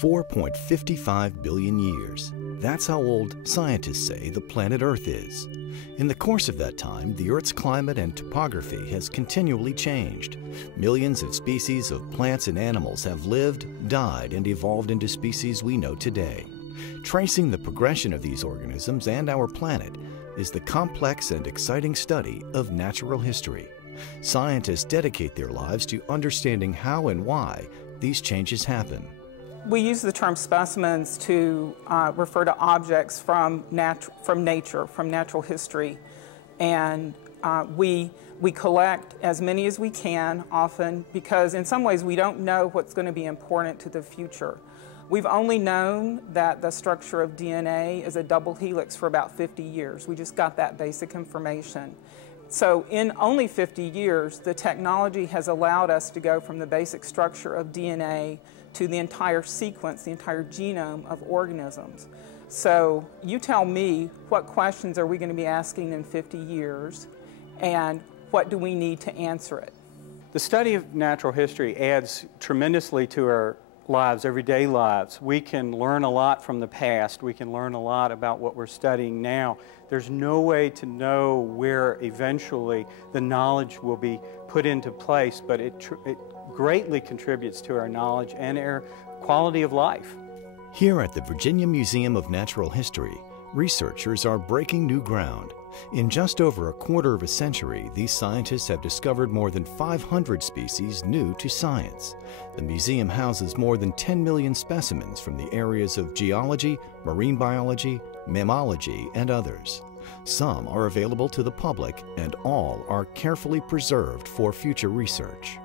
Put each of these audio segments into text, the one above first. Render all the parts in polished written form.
4.55 billion years. That's how old scientists say the planet Earth is. In the course of that time, the Earth's climate and topography has continually changed. Millions of species of plants and animals have lived, died, and evolved into species we know today. Tracing the progression of these organisms and our planet is the complex and exciting study of natural history. Scientists dedicate their lives to understanding how and why these changes happen. We use the term specimens to refer to objects from nature, from natural history. And we collect as many as we can often because in some ways we don't know what's going to be important to the future. We've only known that the structure of DNA is a double helix for about 50 years. We just got that basic information. So in only 50 years, the technology has allowed us to go from the basic structure of DNA to the entire sequence, the entire genome of organisms. So you tell me, what questions are we going to be asking in 50 years, and what do we need to answer it? The study of natural history adds tremendously to our lives, everyday lives. We can learn a lot from the past. We can learn a lot about what we're studying now. There's no way to know where eventually the knowledge will be put into place, but it greatly contributes to our knowledge and our quality of life. Here at the Virginia Museum of Natural History, researchers are breaking new ground. In just over a quarter of a century, these scientists have discovered more than 500 species new to science. The museum houses more than 10 million specimens from the areas of geology, marine biology, mammalogy, and others. Some are available to the public, and all are carefully preserved for future research.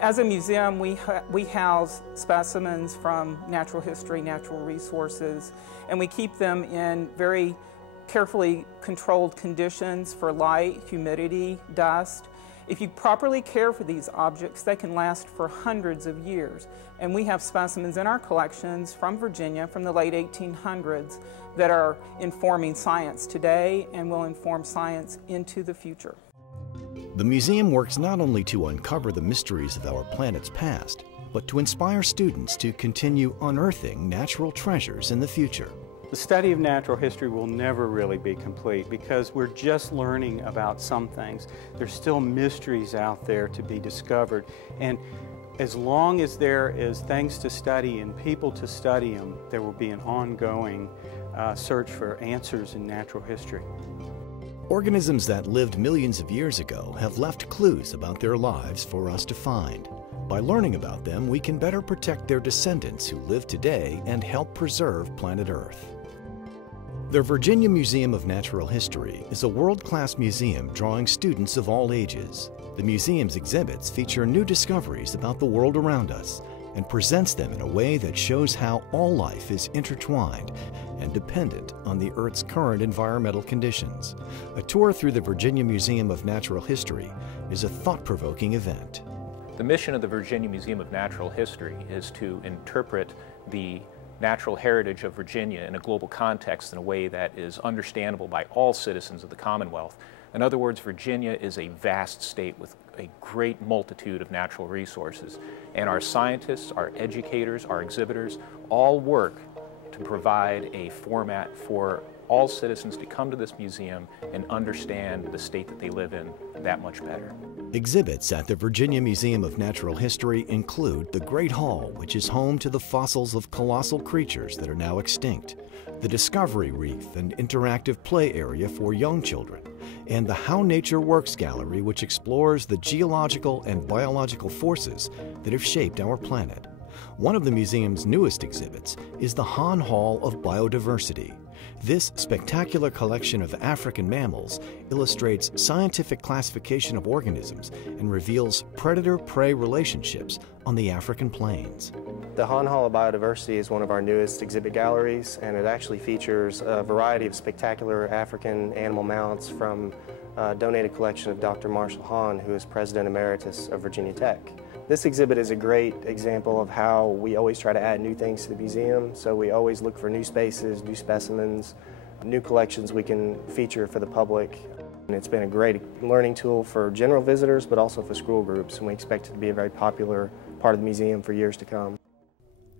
As a museum, we house specimens from natural history, natural resources, and we keep them in very carefully controlled conditions for light, humidity, dust. If you properly care for these objects, they can last for hundreds of years. And we have specimens in our collections from Virginia from the late 1800s that are informing science today and will inform science into the future. The museum works not only to uncover the mysteries of our planet's past, but to inspire students to continue unearthing natural treasures in the future. The study of natural history will never really be complete because we're just learning about some things. There's still mysteries out there to be discovered, and as long as there is things to study and people to study them, there will be an ongoing search for answers in natural history. Organisms that lived millions of years ago have left clues about their lives for us to find. By learning about them, we can better protect their descendants who live today and help preserve planet Earth. The Virginia Museum of Natural History is a world-class museum drawing students of all ages. The museum's exhibits feature new discoveries about the world around us and presents them in a way that shows how all life is intertwined and dependent on the Earth's current environmental conditions. A tour through the Virginia Museum of Natural History is a thought-provoking event. The mission of the Virginia Museum of Natural History is to interpret the natural heritage of Virginia in a global context in a way that is understandable by all citizens of the Commonwealth. In other words, Virginia is a vast state with a great multitude of natural resources, and our scientists, our educators, our exhibitors all work to provide a format for all citizens to come to this museum and understand the state that they live in that much better. Exhibits at the Virginia Museum of Natural History include the Great Hall, which is home to the fossils of colossal creatures that are now extinct, the Discovery Reef, an interactive play area for young children, and the How Nature Works Gallery, which explores the geological and biological forces that have shaped our planet. One of the museum's newest exhibits is the Hahn Hall of Biodiversity. This spectacular collection of African mammals illustrates scientific classification of organisms and reveals predator-prey relationships on the African plains. The Hahn Hall of Biodiversity is one of our newest exhibit galleries, and it actually features a variety of spectacular African animal mounts from a donated collection of Dr. Marshall Hahn, who is President Emeritus of Virginia Tech. This exhibit is a great example of how we always try to add new things to the museum, so we always look for new spaces, new specimens, new collections we can feature for the public. And it's been a great learning tool for general visitors, but also for school groups, and we expect it to be a very popular part of the museum for years to come.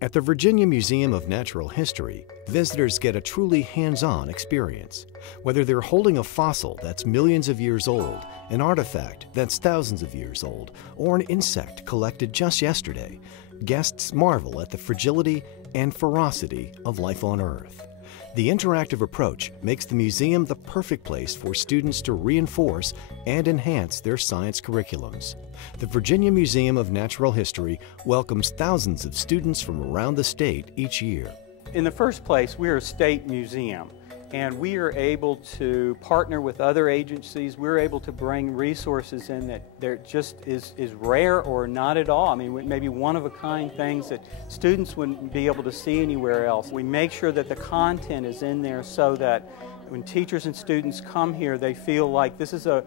At the Virginia Museum of Natural History, visitors get a truly hands-on experience. Whether they're holding a fossil that's millions of years old, an artifact that's thousands of years old, or an insect collected just yesterday, guests marvel at the fragility and ferocity of life on Earth. The interactive approach makes the museum the perfect place for students to reinforce and enhance their science curriculums. The Virginia Museum of Natural History welcomes thousands of students from around the state each year. In the first place, we're a state museum, and we are able to partner with other agencies. We're able to bring resources in that there just is rare or not at all. I mean, maybe one-of-a-kind things that students wouldn't be able to see anywhere else. We make sure that the content is in there so that when teachers and students come here, they feel like this is a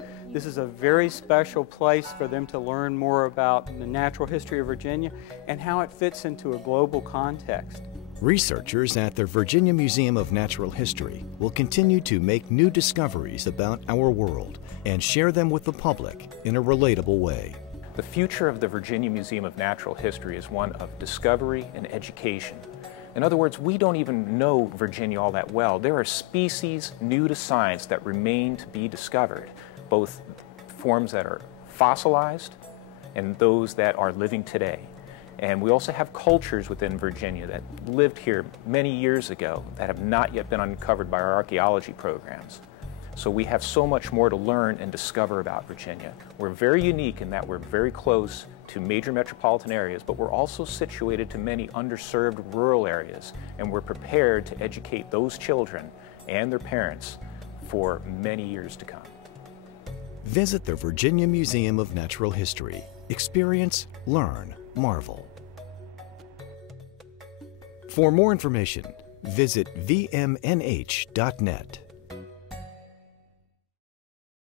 very special place for them to learn more about the natural history of Virginia and how it fits into a global context. Researchers at the Virginia Museum of Natural History will continue to make new discoveries about our world and share them with the public in a relatable way. The future of the Virginia Museum of Natural History is one of discovery and education. In other words, we don't even know Virginia all that well. There are species new to science that remain to be discovered, both forms that are fossilized and those that are living today. And we also have cultures within Virginia that lived here many years ago that have not yet been uncovered by our archaeology programs. So we have so much more to learn and discover about Virginia. We're very unique in that we're very close to major metropolitan areas, but we're also situated to many underserved rural areas, and we're prepared to educate those children and their parents for many years to come. Visit the Virginia Museum of Natural History. Experience, learn, marvel. For more information, visit vmnh.net.